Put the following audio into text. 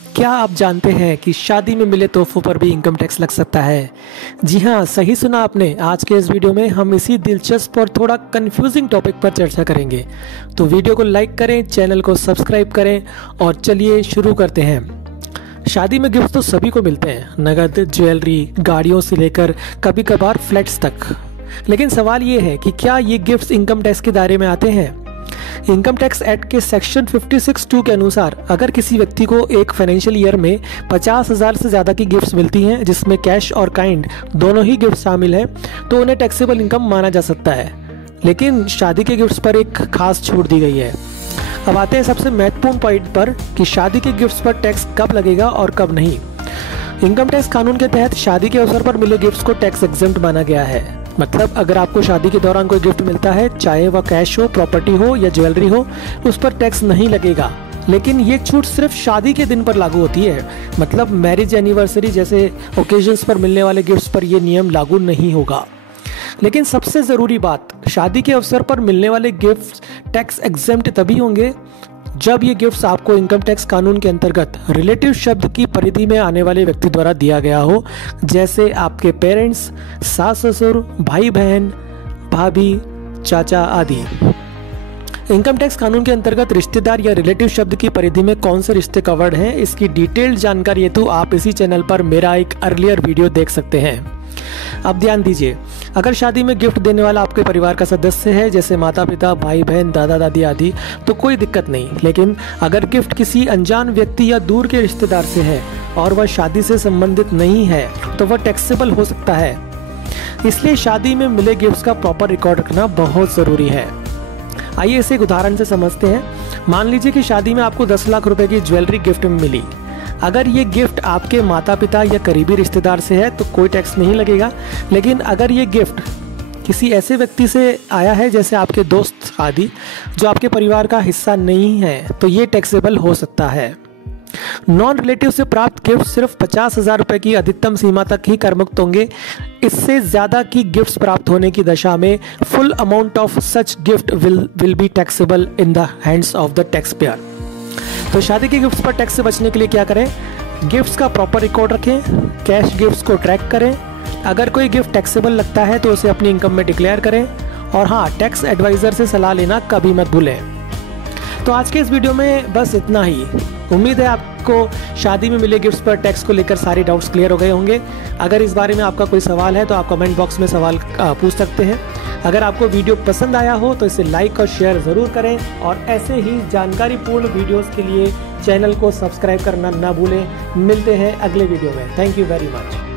क्या आप जानते हैं कि शादी में मिले तोहफों पर भी इनकम टैक्स लग सकता है? जी हाँ, सही सुना आपने। आज के इस वीडियो में हम इसी दिलचस्प और थोड़ा कंफ्यूजिंग टॉपिक पर चर्चा करेंगे। तो वीडियो को लाइक करें, चैनल को सब्सक्राइब करें और चलिए शुरू करते हैं। शादी में गिफ्ट तो सभी को मिलते हैं, नगद, ज्वेलरी, गाड़ियों से लेकर कभी कभार फ्लैट्स तक। लेकिन सवाल ये है कि क्या ये गिफ्ट्स इनकम टैक्स के दायरे में आते हैं? इनकम टैक्स एक्ट के सेक्शन 56(2) के अनुसार अगर किसी व्यक्ति को एक फाइनेंशियल ईयर में 50,000 से ज़्यादा की गिफ्ट्स मिलती हैं, जिसमें कैश और काइंड दोनों ही गिफ्ट शामिल हैं, तो उन्हें टैक्सेबल इनकम माना जा सकता है। लेकिन शादी के गिफ्ट्स पर एक खास छूट दी गई है। अब आते हैं सबसे महत्वपूर्ण पॉइंट पर कि शादी के गिफ्ट्स पर टैक्स कब लगेगा और कब नहीं। इनकम टैक्स कानून के तहत शादी के अवसर पर मिले गिफ्ट्स को टैक्स एग्जेम्प्ट माना गया है। मतलब अगर आपको शादी के दौरान कोई गिफ्ट मिलता है, चाहे वह कैश हो, प्रॉपर्टी हो या ज्वेलरी हो, उस पर टैक्स नहीं लगेगा। लेकिन ये छूट सिर्फ शादी के दिन पर लागू होती है। मतलब मैरिज एनिवर्सरी जैसे ओकेजन्स पर मिलने वाले गिफ्ट्स पर यह नियम लागू नहीं होगा। लेकिन सबसे ज़रूरी बात, शादी के अवसर पर मिलने वाले गिफ्ट्स टैक्स एग्जेम्प्ट तभी होंगे जब ये गिफ्ट्स आपको इनकम टैक्स कानून के अंतर्गत रिलेटिव शब्द की परिधि में आने वाले व्यक्ति द्वारा दिया गया हो, जैसे आपके पेरेंट्स, सास ससुर, भाई बहन, भाभी, चाचा आदि। इनकम टैक्स कानून के अंतर्गत रिश्तेदार या रिलेटिव शब्द की परिधि में कौन से रिश्ते कवर्ड हैं, इसकी डिटेल्ड जानकारी हेतु आप इसी चैनल पर मेरा एक अर्लियर वीडियो देख सकते हैं। अब ध्यान दीजिए, अगर शादी में गिफ्ट देने वाला आपके परिवार का सदस्य है, जैसे माता पिता, भाई बहन, दादा दादी आदि, तो कोई दिक्कत नहीं। लेकिन अगर गिफ्ट किसी अनजान व्यक्ति या दूर के रिश्तेदार से है और वह शादी से संबंधित नहीं है, तो वह टैक्सेबल हो सकता है। इसलिए शादी में मिले गिफ्ट्स का प्रॉपर रिकॉर्ड रखना बहुत ज़रूरी है। आइए इसे एक उदाहरण से समझते हैं। मान लीजिए कि शादी में आपको 10 लाख रुपए की ज्वेलरी गिफ्ट में मिली। अगर ये गिफ्ट आपके माता पिता या करीबी रिश्तेदार से है तो कोई टैक्स नहीं लगेगा। लेकिन अगर ये गिफ्ट किसी ऐसे व्यक्ति से आया है, जैसे आपके दोस्त आदि, जो आपके परिवार का हिस्सा नहीं है, तो ये टैक्सेबल हो सकता है। नॉन रिलेटिव से प्राप्त गिफ्ट सिर्फ 50,000 रुपए की अधिकतम सीमा तक ही करमुक्त होंगे। इससे ज़्यादा की गिफ्ट्स प्राप्त होने की दशा में full amount of such gift will be taxable in the hands of the tax payer. तो शादी के गिफ्ट्स पर टैक्स से बचने के लिए क्या करें? गिफ्ट्स का प्रॉपर रिकॉर्ड रखें, कैश गिफ्ट्स को ट्रैक करें। अगर कोई गिफ्ट टैक्सेबल लगता है तो उसे अपनी इनकम में डिक्लेयर करें। और हाँ, टैक्स एडवाइज़र से सलाह लेना कभी मत भूलें। तो आज के इस वीडियो में बस इतना ही। उम्मीद है आपको शादी में मिले गिफ्ट्स पर टैक्स को लेकर सारे डाउट्स क्लियर हो गए होंगे। अगर इस बारे में आपका कोई सवाल है तो आप कमेंट बॉक्स में सवाल पूछ सकते हैं। अगर आपको वीडियो पसंद आया हो तो इसे लाइक और शेयर ज़रूर करें और ऐसे ही जानकारीपूर्ण वीडियोस के लिए चैनल को सब्सक्राइब करना ना भूलें। मिलते हैं अगले वीडियो में। Thank you very much.